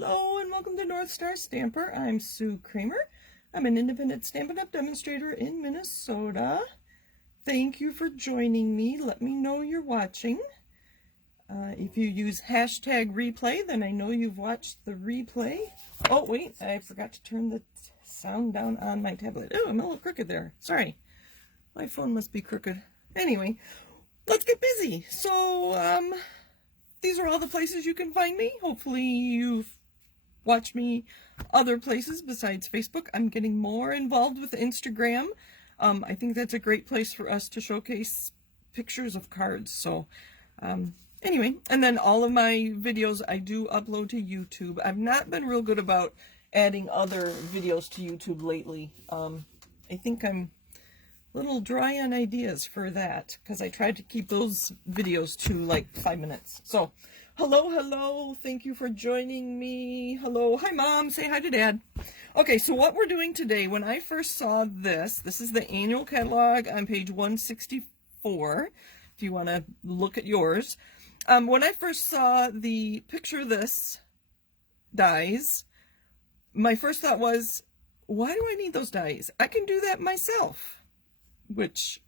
Hello and welcome to North Star Stamper. I'm Sue Kremer. I'm an independent Stampin' Up! Demonstrator in Minnesota. Thank you for joining me. Let me know you're watching. If you use hashtag replay, then I know you've watched the replay. Oh wait, I forgot to turn the sound down on my tablet. Oh, I'm a little crooked there. Sorry. My phone must be crooked. Anyway, let's get busy. So, these are all the places you can find me. Hopefully you've watched me other places besides Facebook. I'm getting more involved with Instagram. I think that's a great place for us to showcase pictures of cards. So anyway, and then all of my videos I do upload to YouTube. I've not been real good about adding other videos to YouTube lately. I think I'm a little dry on ideas for that because I tried to keep those videos to like 5 minutes. So hello, thank you for joining me. Hello, hi Mom, say hi to Dad. Okay, so what we're doing today, when I first saw this is the annual catalog on page 164 if you want to look at yours. When I first saw the picture of this dies, my first thought was, why do I need those dies? I can do that myself. Which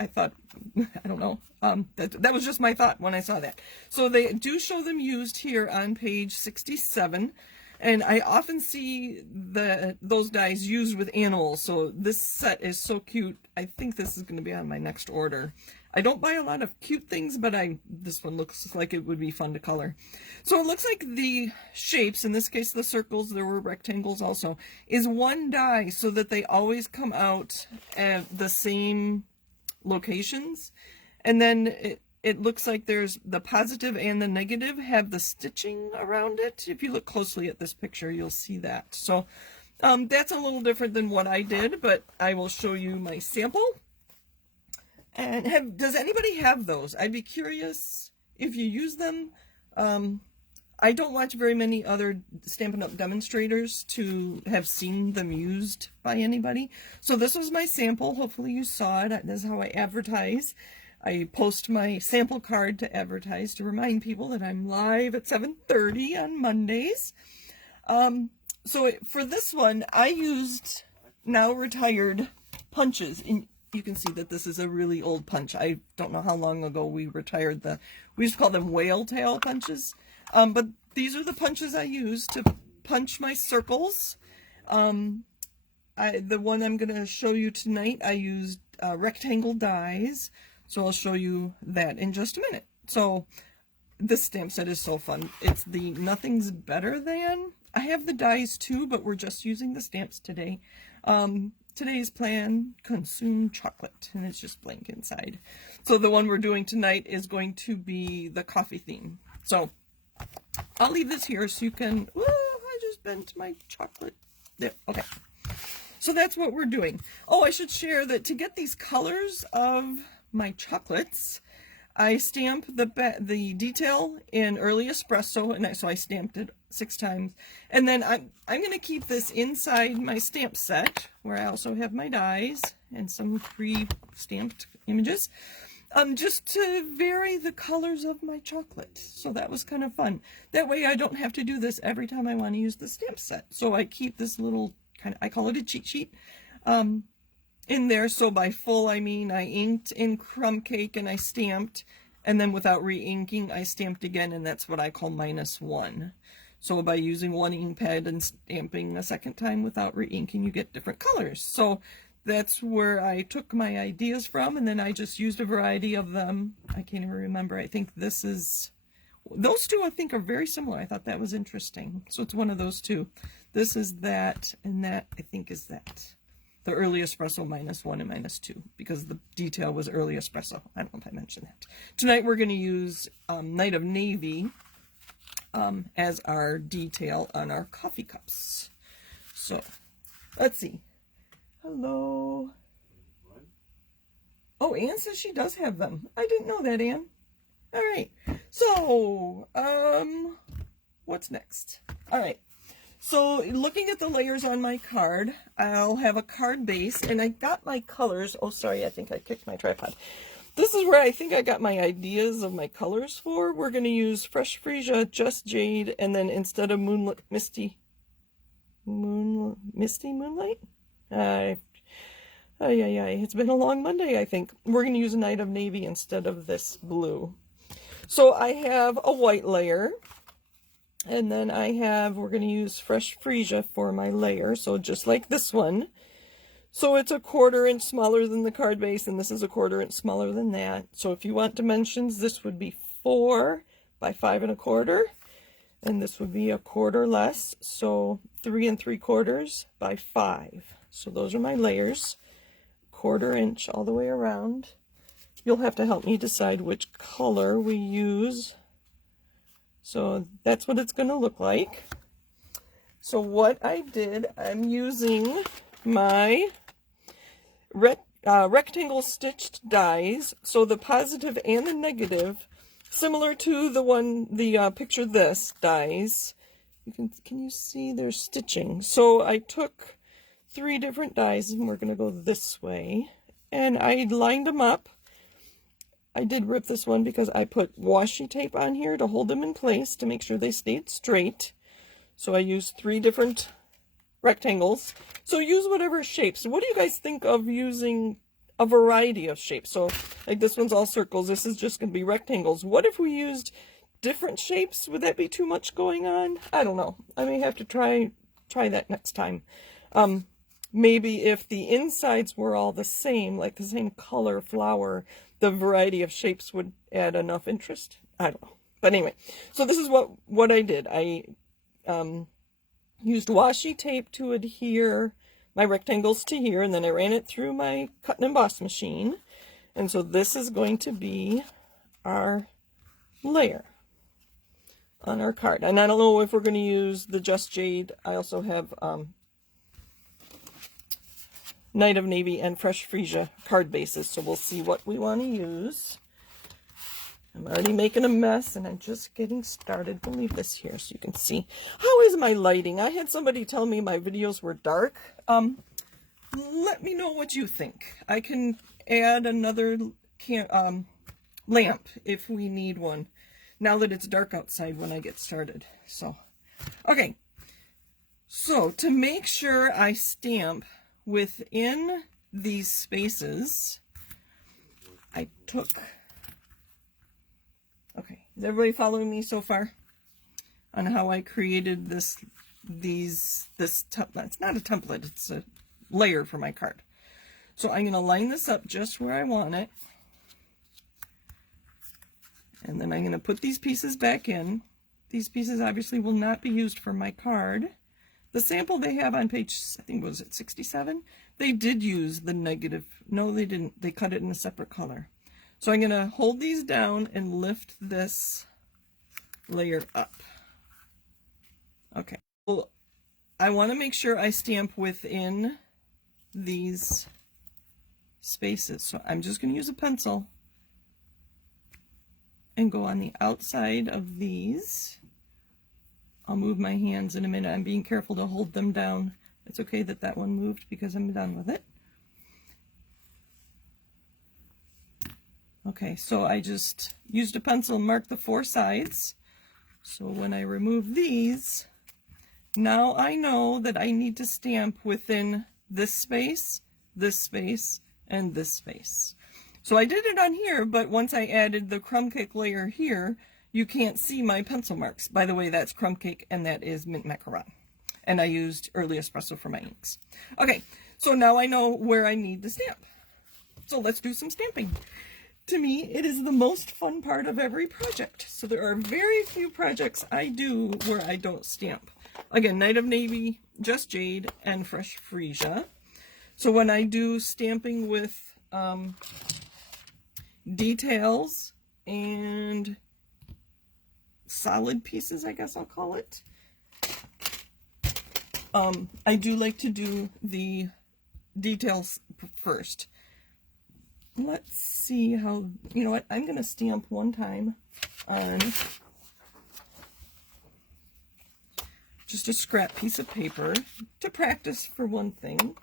I thought, I don't know, that was just my thought when I saw that. So they do show them used here on page 67, and I often see those dies used with animals, so this set is so cute. I think this is going to be on my next order. I don't buy a lot of cute things, but this one looks like it would be fun to color. So it looks like the shapes, in this case the circles, there were rectangles also, is one die so that they always come out at the same locations. And then it looks like there's the positive and the negative have the stitching around it. If you look closely at this picture, you'll see that. So that's a little different than what I did, but I will show you my sample. And does anybody have those? I'd be curious if you use them. I don't watch very many other Stampin' Up! Demonstrators to have seen them used by anybody. So this was my sample. Hopefully you saw it. This is how I advertise. I post my sample card to advertise to remind people that I'm live at 7:30 on Mondays. So for this one, I used now retired punches. You can see that this is a really old punch. I don't know how long ago we retired we used to call them whale tail punches. But these are the punches I use to punch my circles. The one I'm going to show you tonight, I used rectangle dies. So I'll show you that in just a minute. So this stamp set is so fun. It's the Nothing's Better Than. I have the dies too, but we're just using the stamps today. Today's plan, consume chocolate, and it's just blank inside. So the one we're doing tonight is going to be the coffee theme. So I'll leave this here so you can, I just bent my chocolate. There, okay. So that's what we're doing. Oh, I should share that to get these colors of my chocolates, I stamp the detail in early espresso, and so I stamped it 6 times. And then I'm going to keep this inside my stamp set, where I also have my dies and some pre-stamped images, just to vary the colors of my chocolate. So that was kind of fun. That way I don't have to do this every time I want to use the stamp set. So I keep this little I call it a cheat sheet, in there. So by full, I mean I inked in crumb cake and I stamped, and then without re-inking I stamped again, and that's what I call -1. So by using one ink pad and stamping a second time without re-inking, you get different colors. So that's where I took my ideas from, and then I just used a variety of them. I can't even remember. I think those two I think are very similar. I thought that was interesting. So it's one of those two. This is that, and that I think is that. The early espresso -1 and -2, because the detail was early espresso. I don't know if I mentioned that. Tonight we're going to use Night of Navy as our detail on our coffee cups. So let's see. Hello. Oh, Anne says she does have them. I didn't know that, Anne. All right. So what's next? All right. So looking at the layers on my card, I'll have a card base, and I got my colors. Oh, sorry, I think I kicked my tripod. This is where I think I got my ideas of my colors for. We're going to use Fresh Freesia, Just Jade, and then instead of Misty Moonlight? It's been a long Monday, I think. We're going to use a Night of Navy instead of this blue. So I have a white layer, and then we're going to use Fresh Freesia for my layer, so just like this one. So it's a 1/4 inch smaller than the card base, and this is a 1/4 inch smaller than that. So if you want dimensions, this would be 4 by 5 1/4, and this would be a 1/4 less, so 3 3/4 by 5. So those are my layers, 1/4 inch all the way around. You'll have to help me decide which color we use. So that's what it's going to look like. So what I did, I'm using my rectangle stitched dies, so the positive and the negative, similar to the picture this dies. Can you see there's stitching? So I took 3 different dies, and we're going to go this way, and I lined them up. I did rip this one because I put washi tape on here to hold them in place to make sure they stayed straight. So I used 3 different rectangles. So use whatever shapes. What do you guys think of using a variety of shapes? So like this one's all circles. This is just going to be rectangles. What if we used different shapes? Would that be too much going on? I don't know. I may have to try that next time. Maybe if the insides were all the same, like the same color flower, the variety of shapes would add enough interest. I don't know. But anyway, so this is what I did. I used washi tape to adhere my rectangles to here, and then I ran it through my cut and emboss machine. And so this is going to be our layer on our card. And I don't know if we're going to use the Just Jade. I also have Night of Navy and Fresh Freesia card bases, so we'll see what we want to use. I'm already making a mess, and I'm just getting started. We'll leave this here so you can see. How is my lighting? I had somebody tell me my videos were dark. Let me know what you think. I can add another lamp if we need one, now that it's dark outside when I get started. So, okay. So, to make sure I stamp within these spaces, I took... Okay, is everybody following me so far on how I created this template? It's not a template, it's a layer for my card. So I'm going to line this up just where I want it. And then I'm going to put these pieces back in. These pieces obviously will not be used for my card. The sample they have on page, I think, was it 67? They did use the negative. No, they didn't. They cut it in a separate color. So I'm going to hold these down and lift this layer up. Okay. Well, I want to make sure I stamp within these spaces. So I'm just going to use a pencil and go on the outside of these. I'll move my hands in a minute. I'm being careful to hold them down. It's okay that that one moved because I'm done with it. Okay, so I just used a pencil and marked the 4 sides. So when I remove these, now I know that I need to stamp within this space, and this space. So I did it on here, but once I added the crumb cake layer here, you can't see my pencil marks. By the way, that's crumb cake and that is mint macaron. And I used early espresso for my inks. Okay, so now I know where I need to stamp. So let's do some stamping. To me, it is the most fun part of every project. So there are very few projects I do where I don't stamp. Again, Night of Navy, Just Jade, and Fresh Freesia. So when I do stamping with details and solid pieces, I guess I'll call it, I do like to do the details first. Let's see how, you know what, I'm going to stamp one time on just a scrap piece of paper to practice for one thing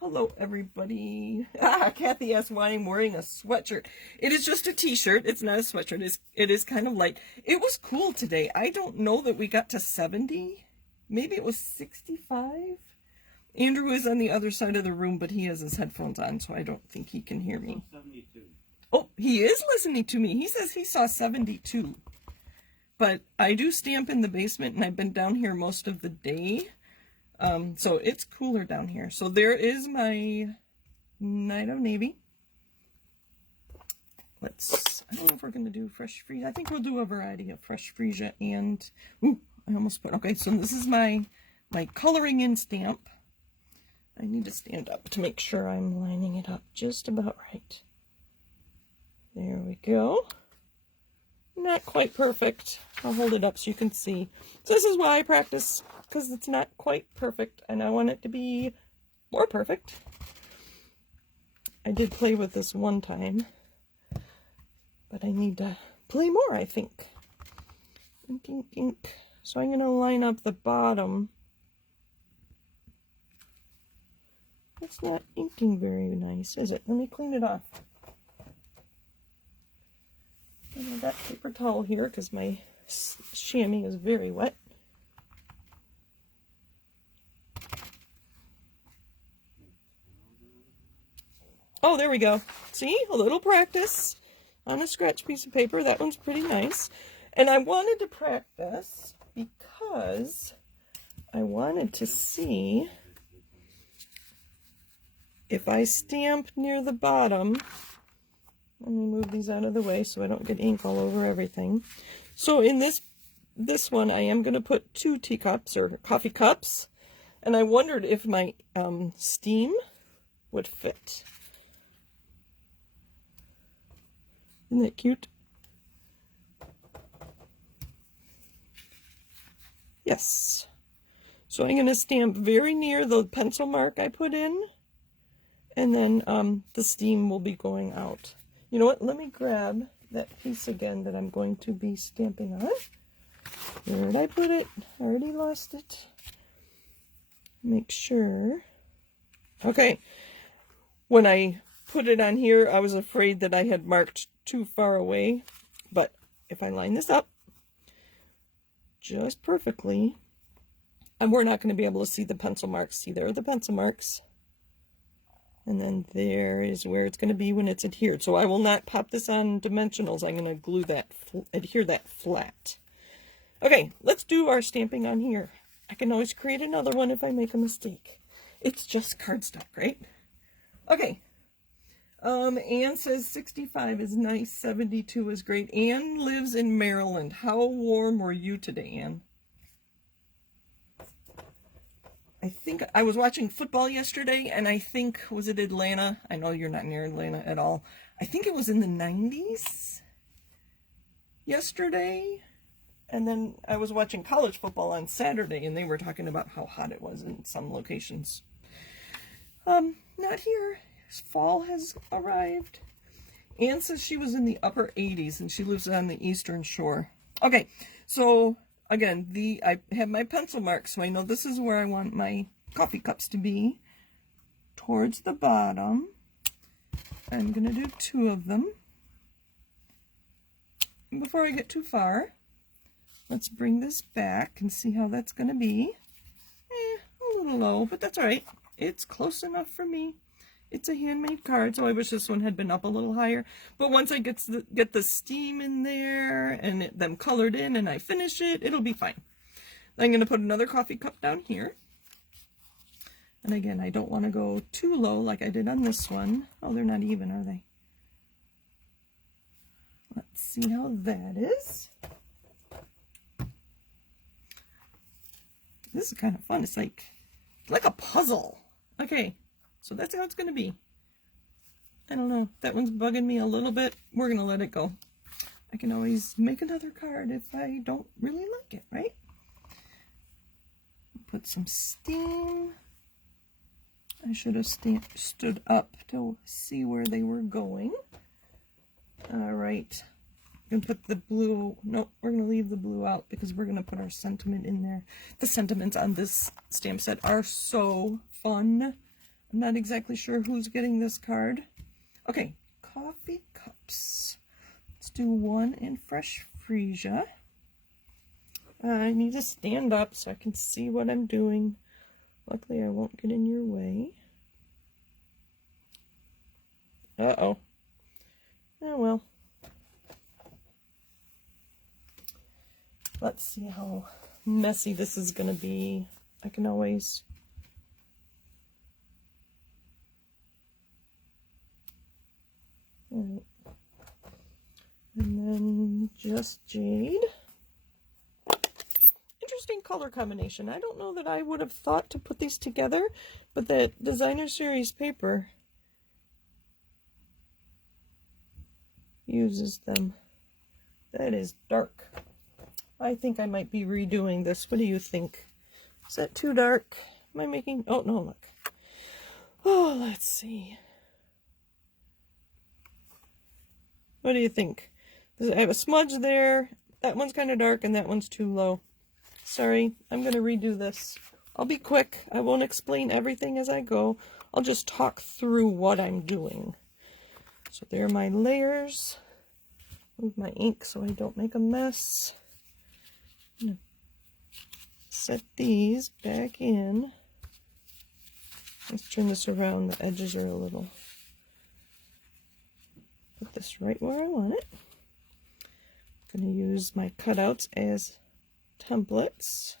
Hello, everybody. Kathy asked why I'm wearing a sweatshirt. It is just a t-shirt. It's not a sweatshirt. It is kind of light. It was cool today. I don't know that we got to 70. Maybe it was 65. Andrew is on the other side of the room, but he has his headphones on, so I don't think he can hear me. 72. Oh, he is listening to me. He says he saw 72. But I do stamp in the basement, and I've been down here most of the day. So it's cooler down here. So there is my Night of Navy. I don't know if we're going to do fresh freesia. I think we'll do a variety of fresh freesia and, I almost put, okay, so this is my coloring in stamp. I need to stand up to make sure I'm lining it up just about right. There we go. Not quite perfect. I'll hold it up so you can see. So this is why I practice, because it's not quite perfect, and I want it to be more perfect. I did play with this one time, but I need to play more, I think. Ink, ink, ink. So I'm going to line up the bottom. It's not inking very nice, is it? Let me clean it off. And I got paper towel here because my chamois is very wet. Oh, there we go. See? A little practice on a scratch piece of paper. That one's pretty nice. And I wanted to practice because I wanted to see if I stamp near the bottom. Let me move these out of the way so I don't get ink all over everything. So in this one, I am going to put 2 teacups or coffee cups. And I wondered if my steam would fit. Isn't that cute? Yes. So I'm going to stamp very near the pencil mark I put in. And then the steam will be going out. You know what? Let me grab that piece again that I'm going to be stamping on. Where did I put it? I already lost it. Make sure. Okay. When I put it on here, I was afraid that I had marked too far away. But if I line this up just perfectly, and we're not going to be able to see the pencil marks. See, there are the pencil marks. And then there is where it's going to be when it's adhered. So I will not pop this on dimensionals. I'm going to glue that, adhere that flat. Okay, let's do our stamping on here. I can always create another one if I make a mistake. It's just cardstock, right? Okay. Anne says 65 is nice, 72 is great. Anne lives in Maryland. How warm were you today, Anne? I think I was watching football yesterday, and I think, was it Atlanta? I know you're not near Atlanta at all. I think it was in the 90s yesterday. And then I was watching college football on Saturday, and they were talking about how hot it was in some locations. Not here. Fall has arrived. Anne says she was in the upper 80s, and she lives on the Eastern Shore. Okay, so again, I have my pencil marks, so I know this is where I want my coffee cups to be. Towards the bottom. I'm going to do 2 of them. And before I get too far, let's bring this back and see how that's going to be. A little low, but that's all right. It's close enough for me. It's a handmade card, so I wish this one had been up a little higher. But once I get the steam in there and them colored in and I finish it, it'll be fine. I'm going to put another coffee cup down here. And again, I don't want to go too low like I did on this one. Oh, they're not even, are they? Let's see how that is. This is kind of fun. It's like a puzzle. Okay. So that's how it's going to be. I don't know. That one's bugging me a little bit. We're going to let it go. I can always make another card if I don't really like it, right? Put some steam. I should have stood up to see where they were going. All right. I'm going to put the blue. Nope, we're going to leave the blue out because we're going to put our sentiment in there. The sentiments on this stamp set are so fun. I'm not exactly sure who's getting this card. Okay, coffee cups. Let's do one in fresh freesia. I need to stand up so I can see what I'm doing. Luckily, I won't get in your way. Uh-oh. Oh, well. Let's see how messy this is going to be. I can always... All right. And then just jade. Interesting color combination. I don't know that I would have thought to put these together, but that designer series paper uses them. That is dark. I think I might be redoing this. What do you think? Is that too dark? Am I making... Oh, no, look. Oh, let's see. What do you think? I have a smudge there. That one's kind of dark, and that one's too low. Sorry, I'm going to redo this. I'll be quick. I won't explain everything as I go. I'll just talk through what I'm doing. So there are my layers. Move my ink so I don't make a mess. Set these back in. Let's turn this around. The edges are a little... Put this right where I want it. I'm going to use my cutouts as templates.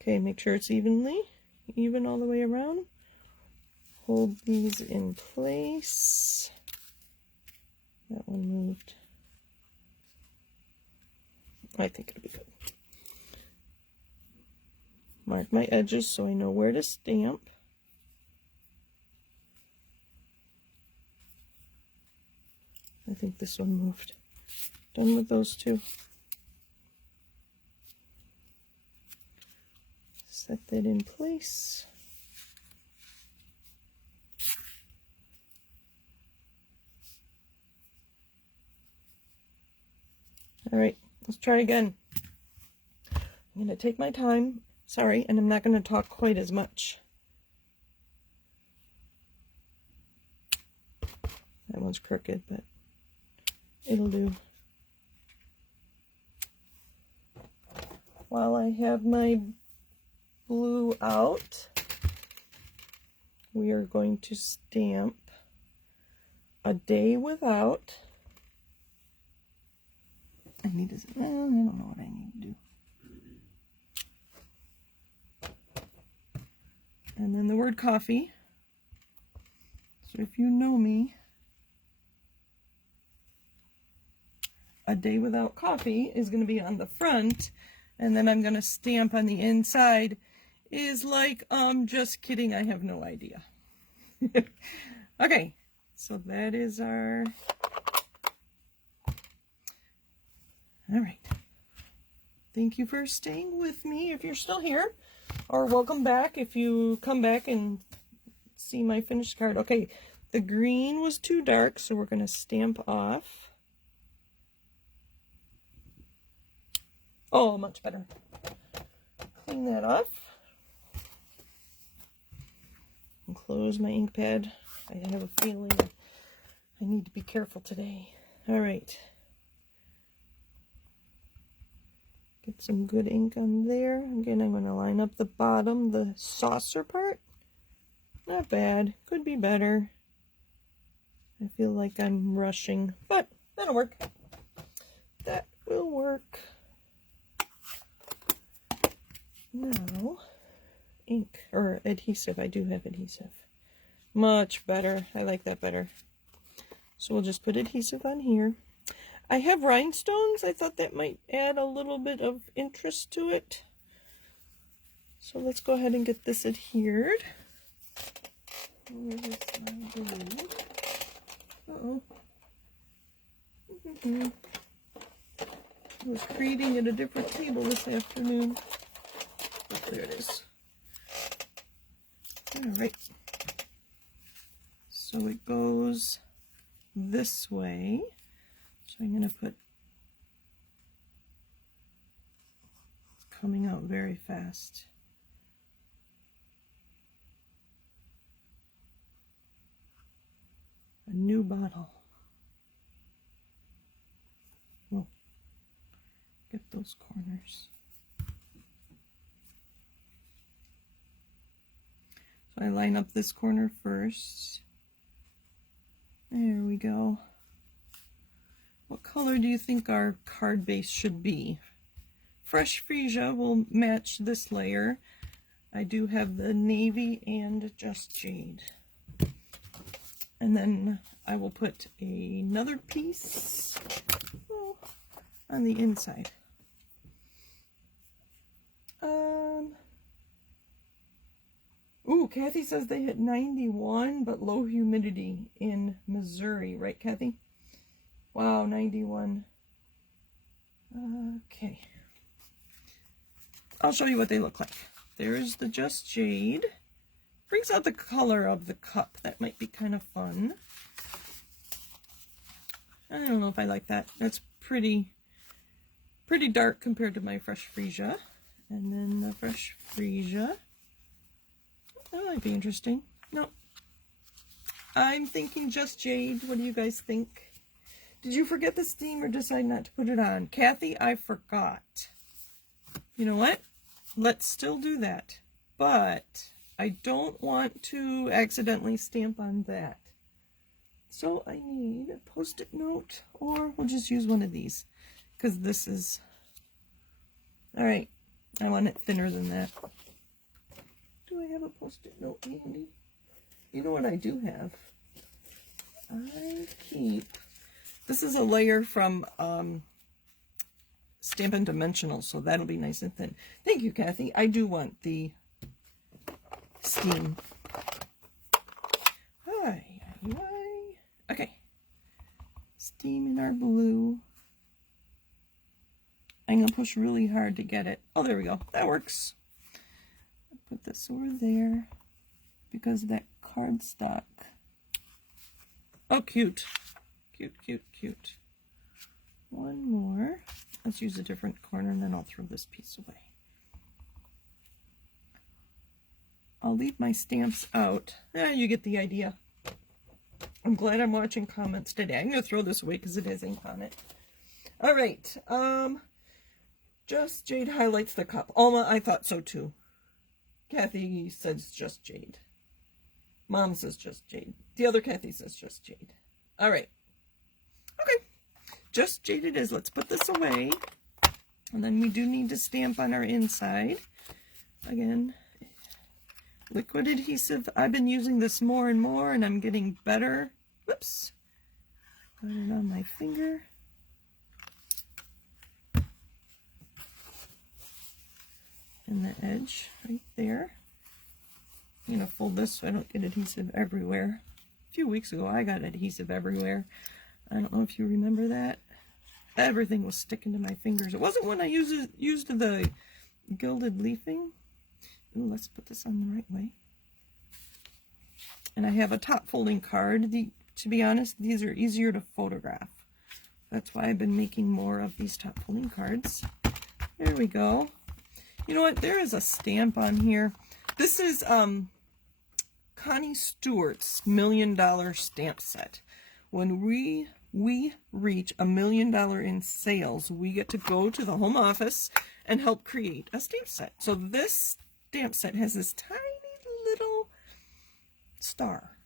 Okay, make sure it's even all the way around. Hold these in place. That one moved. I think it'll be good. Mark my edges so I know where to stamp. I think this one moved. Done with those two. Set that in place. All right, let's try again. I'm going to take my time. Sorry, and I'm not going to talk quite as much. That one's crooked, but it'll do. While I have my blue out, we are going to stamp A Day Without. I don't know what I need to do. And then the word coffee. So if you know me, A Day Without Coffee is going to be on the front, and then I'm going to stamp on the inside. Is like, just kidding, I have no idea. Okay, so that is our... All right. Thank you for staying with me if you're still here, or welcome back if you come back and see my finished card. Okay, the green was too dark, so we're going to stamp off. Oh, much better. Clean that off. And close my ink pad. I have a feeling I need to be careful today. All right. Get some good ink on there. Again, I'm going to line up the bottom, the saucer part. Not bad. Could be better. I feel like I'm rushing, but that'll work. That will work. Now, ink, or adhesive. I do have adhesive. Much better. I like that better. So we'll just put adhesive on here. I have rhinestones. I thought that might add a little bit of interest to it. So let's go ahead and get this adhered. Where is my glue? Uh-oh. I was creating at a different table this afternoon. Oh, there it is. All right. So it goes this way. So I'm going to put, it's coming out very fast. A new bottle. We'll get those corners. So I line up this corner first. There we go. What color do you think our card base should be? Fresh Freesia will match this layer. I do have the navy and Just Jade. And then I will put another piece on the inside. Ooh, Kathy says they hit 91, but low humidity in Missouri. Right, Kathy? Wow, 91. Okay. I'll show you what they look like. There's the Just Jade. Brings out the color of the cup. That might be kind of fun. I don't know if I like that. That's pretty dark compared to my Fresh Freesia. And then the Fresh Freesia. That might be interesting. No. I'm thinking Just Jade. What do you guys think? Did you forget the steam or decide not to put it on? Kathy, I forgot. You know what? Let's still do that. But I don't want to accidentally stamp on that. So I need a Post-it note, or we'll just use one of these, because this is... Alright, I want it thinner than that. Do I have a Post-it note handy? You know what I do have? I keep... This is a layer from Stampin' Dimensional, so that'll be nice and thin. Thank you, Kathy. I do want the steam. Okay. Steam in our blue. I'm going to push really hard to get it. Oh, there we go. That works. Put this over there because that cardstock. Oh, cute. Cute. One more. Let's use a different corner and then I'll throw this piece away. I'll leave my stamps out. You get the idea. I'm glad I'm watching comments today. I'm going to throw this away because it has ink on it. All right. Just Jade highlights the cup. Alma, I thought so too. Kathy says Just Jade. Mom says Just Jade. The other Kathy says Just Jade. All right. Okay. Just Jade it is. Let's put this away. And then we do need to stamp on our inside. Again, liquid adhesive. I've been using this more and more, and I'm getting better. Whoops. Got it on my finger. And the edge right there. I'm going to fold this so I don't get adhesive everywhere. A few weeks ago, I got adhesive everywhere. I don't know if you remember that. Everything was sticking to my fingers. It wasn't when I used the gilded leafing. Ooh, let's put this on the right way. And I have a top folding card. To be honest, these are easier to photograph. That's why I've been making more of these top folding cards. There we go. You know what? There is a stamp on here. This is Connie Stewart's $1 Million stamp set. When we reach $1 million in sales, we get to go to the home office and help create a stamp set. So this stamp set has this tiny little star.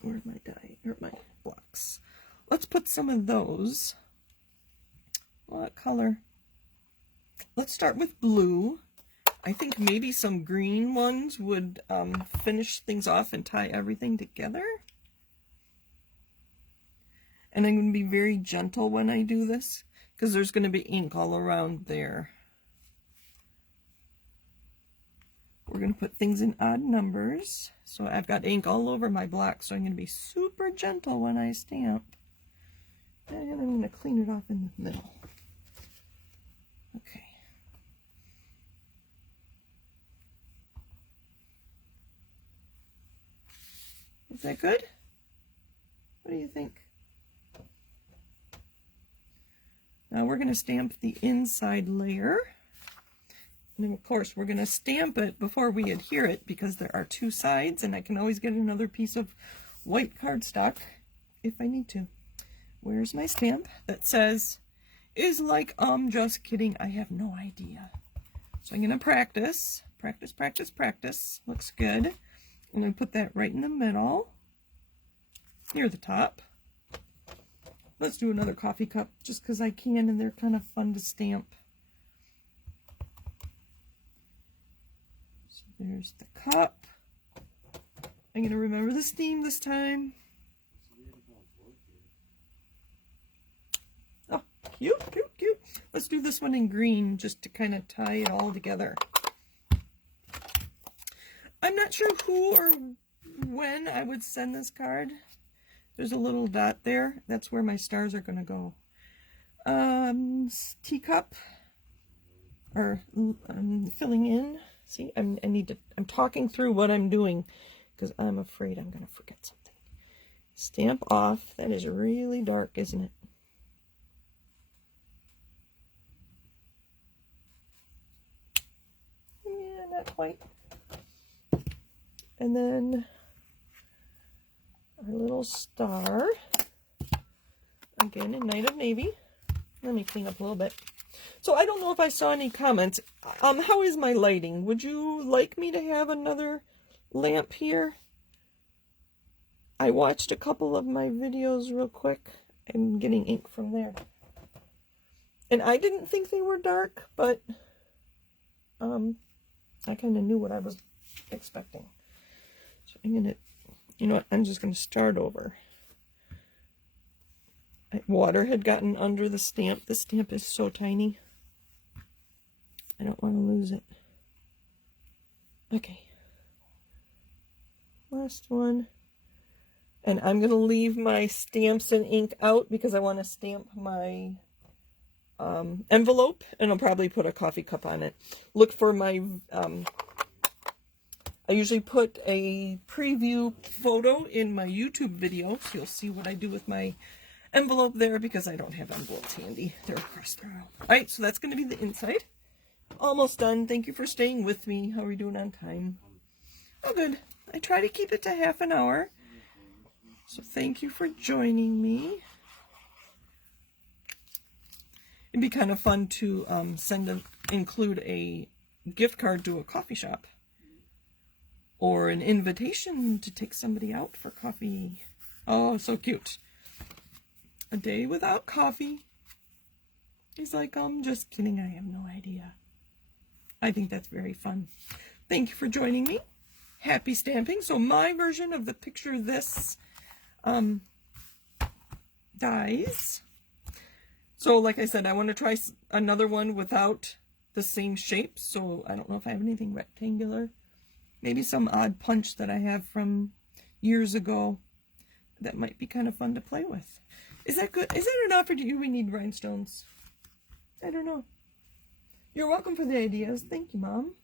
Where's my die? Or my blocks? Let's put some of those. What color? Let's start with blue. I think maybe some green ones would finish things off and tie everything together. And I'm going to be very gentle when I do this, because there's going to be ink all around there. We're going to put things in odd numbers. So I've got ink all over my block, so I'm going to be super gentle when I stamp. And I'm going to clean it off in the middle. Okay. Is that good? What do you think? Now we're going to stamp the inside layer. And then of course we're going to stamp it before we adhere it, because there are two sides and I can always get another piece of white cardstock if I need to. Where's my stamp that says, is like, just kidding, I have no idea. So I'm going to practice. Practice, practice, practice. Looks good. I'm going to put that right in the middle, near the top. Let's do another coffee cup, just because I can, and they're kind of fun to stamp. So there's the cup. I'm going to remember this theme this time. Oh, cute, cute, cute. Let's do this one in green, just to kind of tie it all together. I'm not sure who or when I would send this card. There's a little dot there. That's where my stars are going to go. Teacup, or filling in. See, I'm talking through what I'm doing because I'm afraid I'm going to forget something. Stamp off. That is really dark, isn't it? Yeah, not quite. And then our little star, again in Night of Navy. Let me clean up a little bit. So I don't know if I saw any comments. How is my lighting? Would you like me to have another lamp here? I watched a couple of my videos real quick. I'm getting ink from there. And I didn't think they were dark, but I kind of knew what I was expecting. So I'm going to, you know what, I'm just going to start over. Water had gotten under the stamp. This stamp is so tiny. I don't want to lose it. Okay. Last one. And I'm going to leave my stamps and ink out because I want to stamp my envelope, and I'll probably put a coffee cup on it. Look for my... I usually put a preview photo in my YouTube video, so you'll see what I do with my envelope there, because I don't have envelopes handy. They're across the room. Alright, so that's going to be the inside. Almost done. Thank you for staying with me. How are we doing on time? Oh, good. I try to keep it to half an hour. So thank you for joining me. It'd be kind of fun to include a gift card to a coffee shop. Or an invitation to take somebody out for coffee. Oh, so cute. A day without coffee. He's like, just kidding, I have no idea. I think that's very fun. Thank you for joining me. Happy stamping. So my version of the picture this dies. So like I said, I want to try another one without the same shape. So I don't know if I have anything rectangular. Maybe some odd punch that I have from years ago that might be kind of fun to play with. Is that good? Is that enough, or do you need rhinestones? I don't know. You're welcome for the ideas. Thank you, Mom.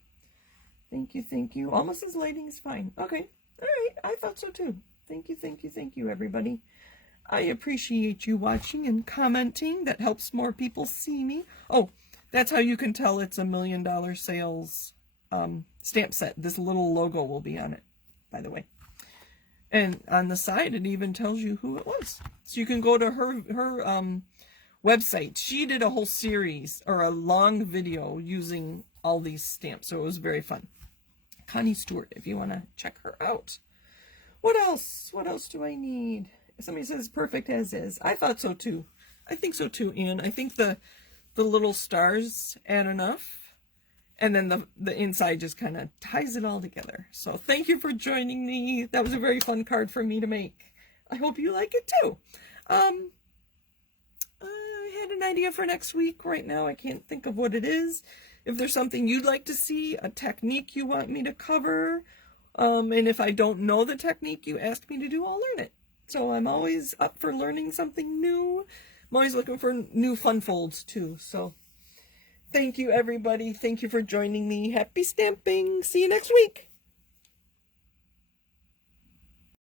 Thank you, thank you. Almost says lighting is fine. Okay. All right. I thought so too. Thank you, thank you, thank you, everybody. I appreciate you watching and commenting. That helps more people see me. Oh, that's how you can tell it's a $1 million sales stamp set. This little logo will be on it, by the way. And on the side, it even tells you who it was. So you can go to her website. She did a whole series, or a long video, using all these stamps. So it was very fun. Connie Stewart, if you want to check her out. What else? What else do I need? Somebody says perfect as is. I thought so too. I think so too, Anne. I think the little stars add enough. And then the inside just kind of ties it all together. So thank you for joining me. That was a very fun card for me to make. I hope you like it too. I had an idea for next week. Right now I can't think of what it is. If there's something you'd like to see, a technique you want me to cover, and if I don't know the technique you ask me to do, I'll learn it. So I'm always up for learning something new. I'm always looking for new fun folds too. So thank you, everybody. Thank you for joining me. Happy stamping. See you next week.